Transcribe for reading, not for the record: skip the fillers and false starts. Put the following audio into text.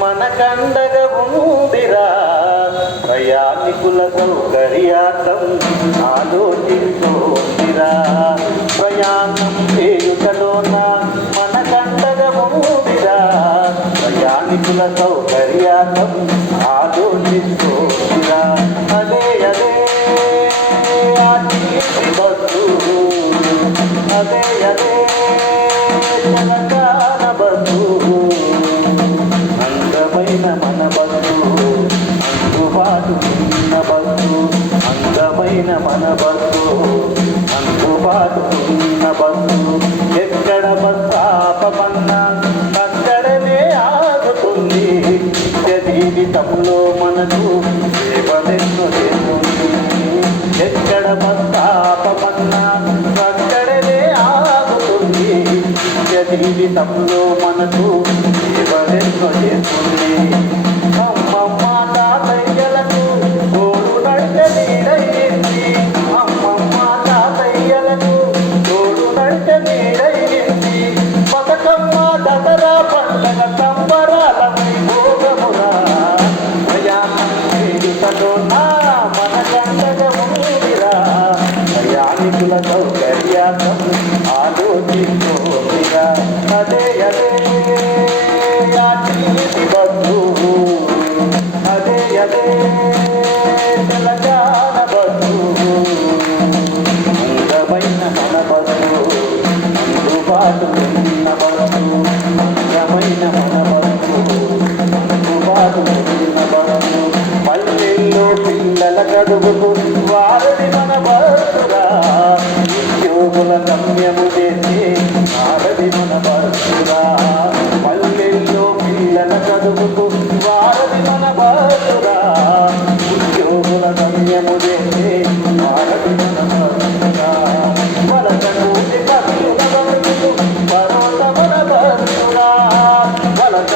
మనకండగా ఉందిరా ప్రయాణికుల సౌకర్యార్థం ఆలోచించోందిరా ప్రయాణం చేయుటలోన మనకండగా ఉందిరా ప్రయాణికుల సౌకర్యార్థం ఆలోచించోందిరా అదే అదే బస్సు అదే అదే తెలంగాణ బస్సు అందమైన మన బస్సు అందుబాటు ఉన్న బస్సు అందమైన మన బస్సు అందుబాటు ఉన్న బస్సు ఎక్కడ బస్సు ఆపమన్నా అక్కడనే ఆగుతుంది జీవితంలో మనకు సేవలెన్నో చేస్తుంది ఎక్కడ బస్సు ఆపమన్నా అక్కడనే ఆగుతుంది జీవితంలో మనకు సేవలెన్నో చేస్తుంది అమ్మమ్మ తాతయ్యలకు తోడు నడక నీడయ్యింది అమ్మమ్మ తాతయ్యలకు తోడు నడక నీడయ్యింది బతుకమ్మ దసరా పండగ సంబరాల వైభోగమురా ప్రయాణం చేయుటలోన మనకండగా ఉందిరా ప్రయాణికుల సౌకర్యార్థం ఆలోచించోమిరా అదే అదే బస్సు అదే అదే తెలంగాణ బస్సు అందమైన మన బస్సు అందుబాటు ఉన్న బస్సు అందమైన మన బస్సు అందుబాటు ఉన్న బస్సు పల్లెల్లో పిల్లల గడువుకు వారది మన బస్సురా ఉద్యోగుల గమ్యము చేసి వారది మన బస్సురా పల్లెల్లో పిల్లల చదువుకు వారది మన బస్సురా ఉద్యోగుల గమ్యము చేసి వారది మన బస్సురా వలస కూలి బస్సుల బస్సుకు భరోసా మన బస్సురా వలస